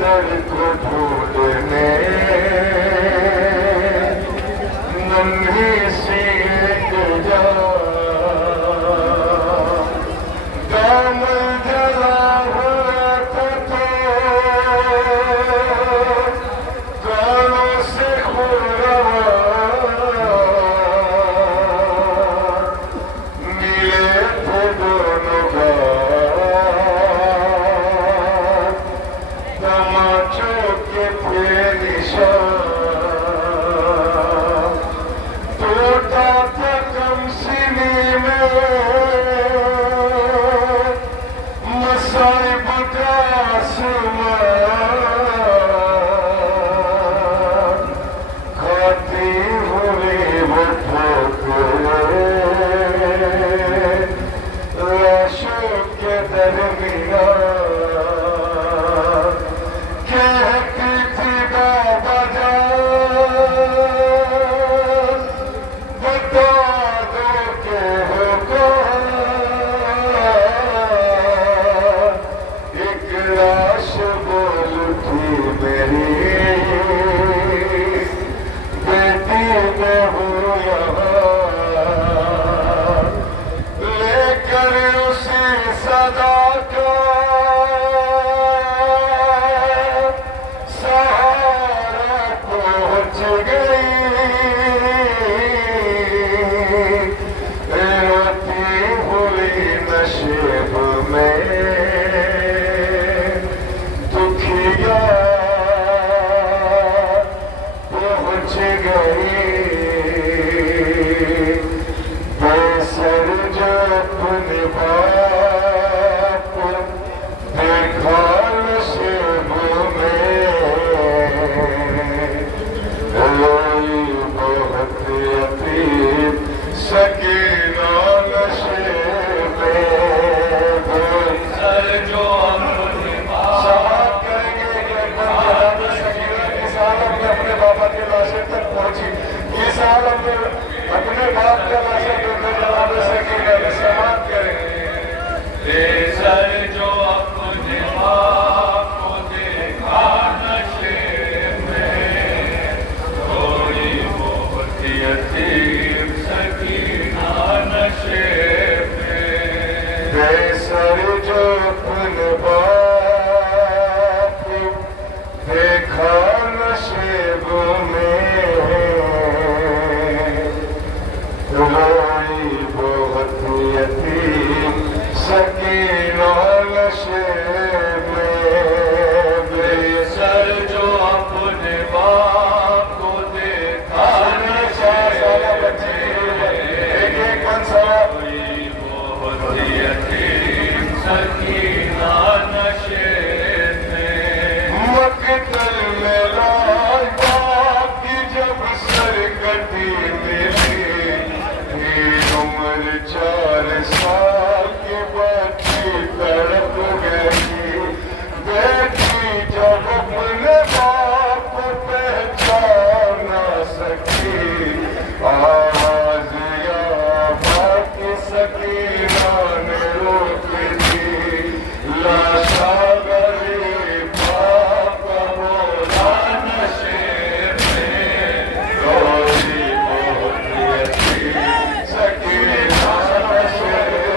दर को ढूंढने नन्ही सी एक दामन जला हुआ था तो गालों से खुरवा मिले थे दोनों तमाचों के थे निशान टूटा था कम सीने में मसाइब का आसमान खाती हुई वो ठोकरें लाशों के दरमियान कहती थी बाबा जान बता दो के हो कौन एक लाश बोल उठी मेरी बेटी मैं हूँ यहाँ लेकर उसी सदा का सहारा पहुँच गई रोती हुई नशेब में दुखिया पहुँच गई बेसर जो अपने बाप देखा नशेब में रोई बहुत यतीम सकीना नशेब में बेसर जो अपने बाप करेंगे सकीना इस आलम में अपने बाबा के लाशे तक पहुंची इस आलम में अपने बाप का लाशे जनाब सकीना में समाप्त करेंगे बेसर जो अपने बाप को देखा नशे में थोड़ी बहुत यतीम सकीना नशे में बेसर जो अपने बाप देखा नशेब में रोई बहुत यतीम सकीना नशे में बेसर जो अपने बाप को देखा नशे एक रोई बहुत यतीम सकीना नशे में मकतल में लाल बाप की जब सरकती मिली उम्र 4 साल की बच्ची तड़प गई बेटी जब अपने बाप को पहचान न सकी आवाज या बाकी सकीना ने रोक दी लाशा गरीब बाप बोला नशे में रोई बहुत यतीम सकीना नशे में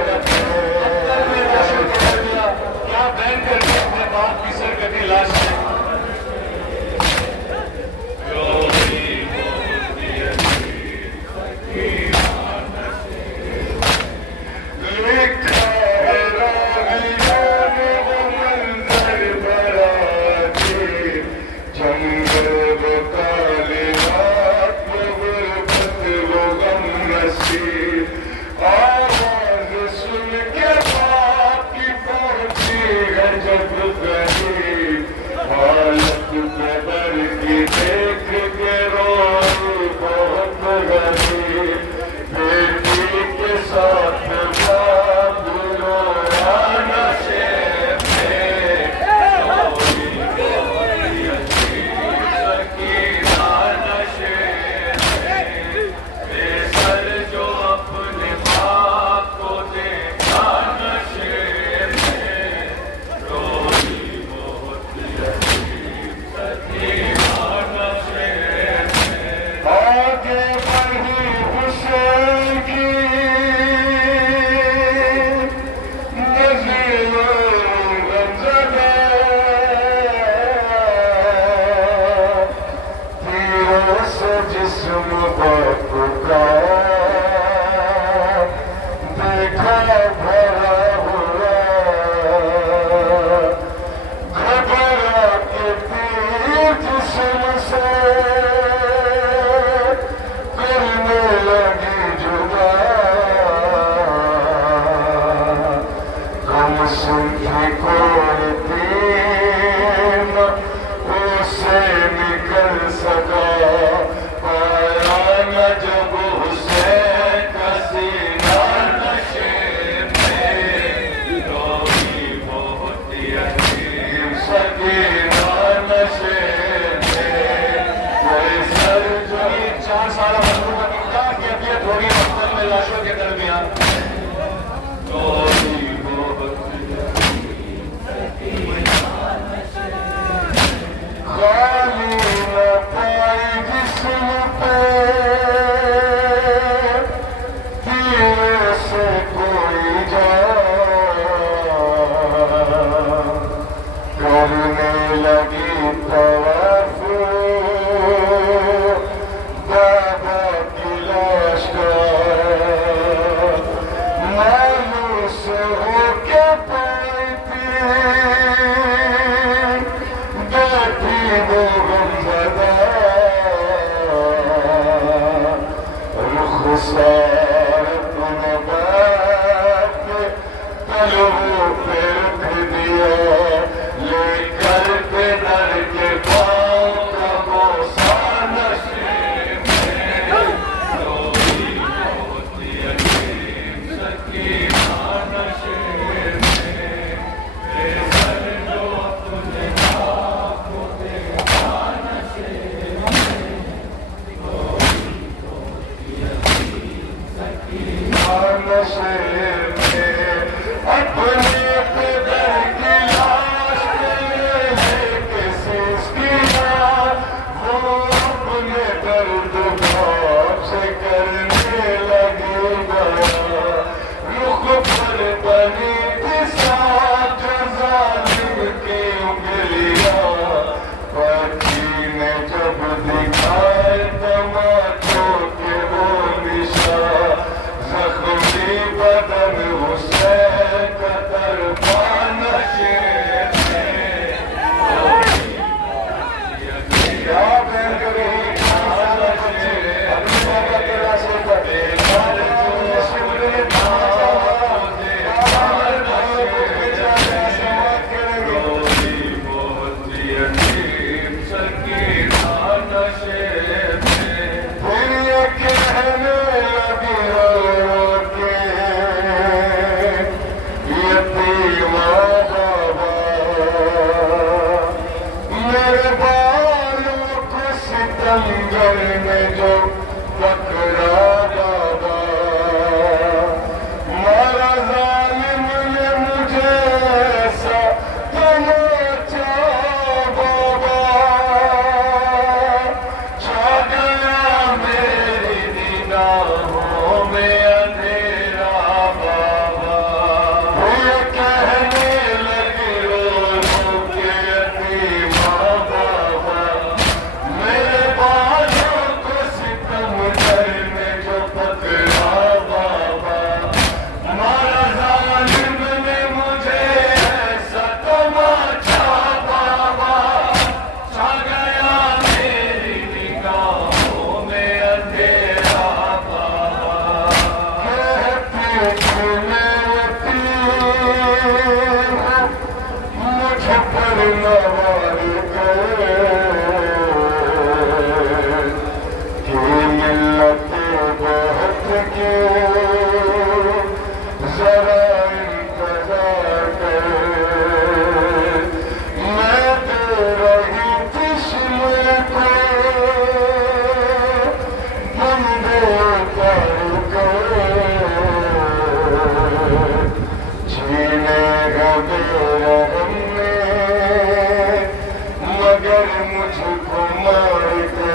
सिंधी कोई तीन उसे निकल सका, पाया न जब हुसैन का सीना नशे में, रोई बहुत यतीम सकीना नशे में, कोई सर जो 4 साल मजबूर का कैफियत होगी मक्तल में लाशों के दरमियान, रोई खाली न पाई जिस्म पे तीर से कोई जान, करने लगी तवाफ बाबा की लाश का, मायूस होके पाई थी बेटी वो गमज़दा, रुख़सार तूने बात तलवों पे रख दिया, लेकर के दर के पाँव का बोसा नशे में, रोई बहुत यतीम सकीना नशे में, बेसर जो तुझे नशे में अपने पिता की लाश लेके सिसकिया, वो अपने दर्द बाप से करने लगी बया, रुख पर बनी थी साथ जालिम की उंगलियां, पति ने जब दिखाए तमाचों के वो निशान, जख्मी बदन हुसैन का तरफा नशे में, क्या बहन करी नशे अपने बाबा के रास्ते पर जंगल में जो पकड़ा बाबा, मारा जालिम ने मुझे ऐसा तमाचा बाबा, छा गया मेरी निगाहों में अंधेरा बाबा, ये कहने लगे रो रो के यतीमा बाबा, मेरे बालों को सितम करने जो पकड़ा बाबा, मारा जालिम ने मुझे ऐसा तमाचा बाबा, छा गया मेरी निगाहों में अंधेरा बाबा, कहती थी मैं यतीम मुझ पर नवार करे, बहुत की जरा इंतजार कर, मैं दे रही थी शिमले को बंदे कर छीने मेरा हमने, मगर मुझको मार दो,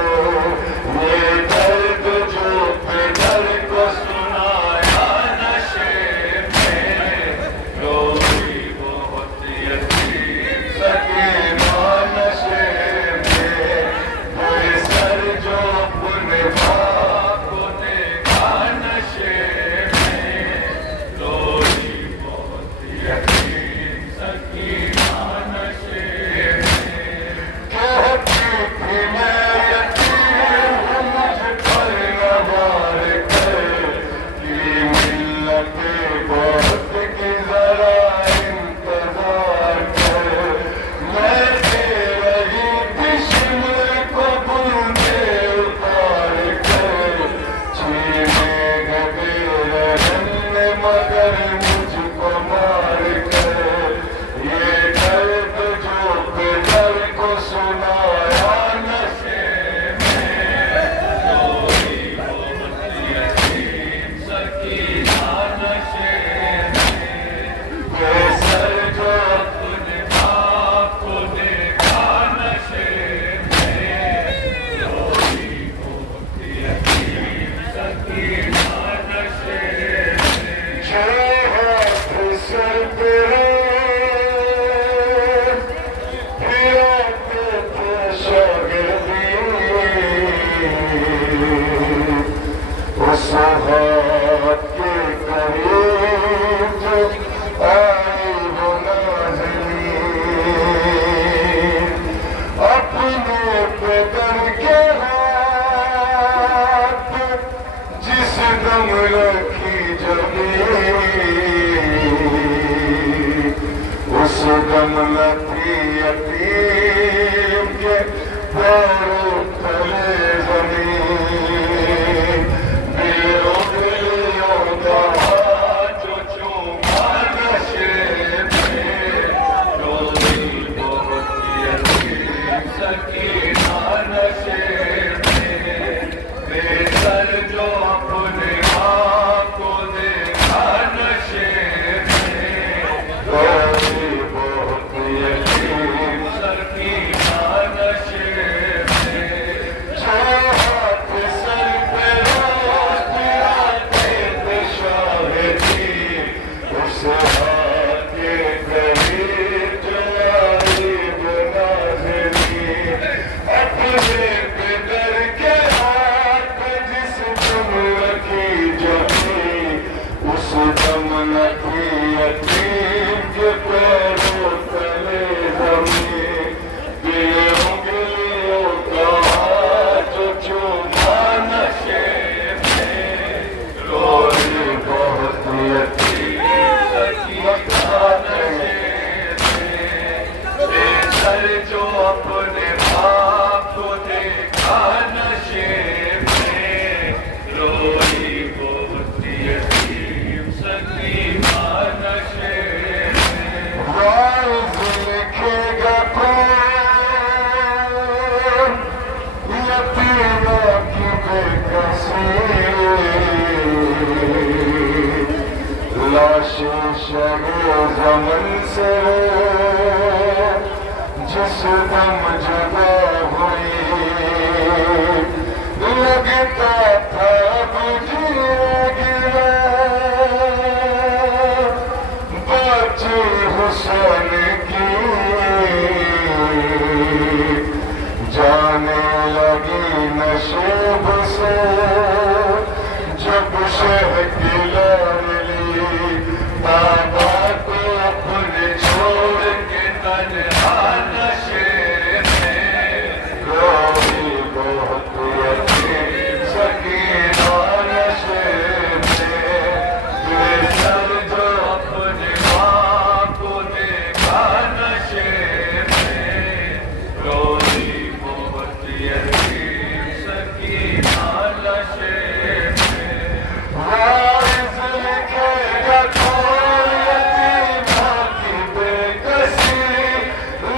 ये दर्द जो बेदर को सुनाया नशे में, रोई बहुत यतीम सकीना नशे में, बेसर जो अपने बाप को देखा नशे में, रोई बहुत यतीम दम न थी यतीम के पैरों तले जमीन, गिलियों गिलियों का जो चूमा नशे में, रोई बहुत यतीम सकीना नशे में, बेसर जो अपने माँ को देखा नशे में, रोई बहुत यतीम सकीना नशे में, जो हाथ सर पे रोज आते थे शाहिदी, उस हाथ के करीब जो आई बनाज़री, अपने पितर के हाथ पे जिस दम रखी जमी, उस दम न थी यतीम के पैरों तले जमीन, गिलियों गिलियों का जो चूमा नशे में, रोई बहुत यतीम सकीना नशे में, बेसर जो अपने बाप को देखा नशे में, रोई बहुत यतीम सकीना नशे में। वाइज़ लिखेगा कौन यतीमों की बेकसी, लाशें शगे ज़मन से जिस दम जुदा हुई, लगता था बुझेगी बच्ची हुसैन की, जाने लगी नशेब से जब शह की लाडली, बाबा को अपने छोड़ के तन्हा नशे में, रोई बहुत यतीम सकीना नशे में, बेसर जो अपने माँ को देखा नशे में, रोई बहुत यतीम सकीना नशे में। वाइज़ लिखेगा कौन यतीमों की बेकसी,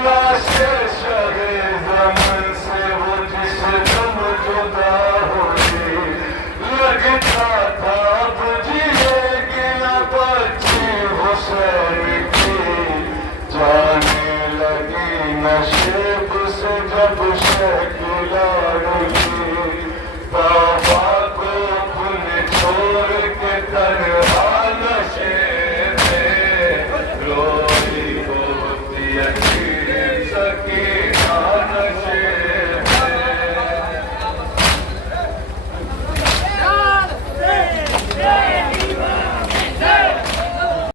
लाशें शगे ज़मन से वो जिस दम जुदा हुई, लगता था बुझेगी न बच्ची हुसैन की, जाने लगी नशेब से जब शह की लाडली,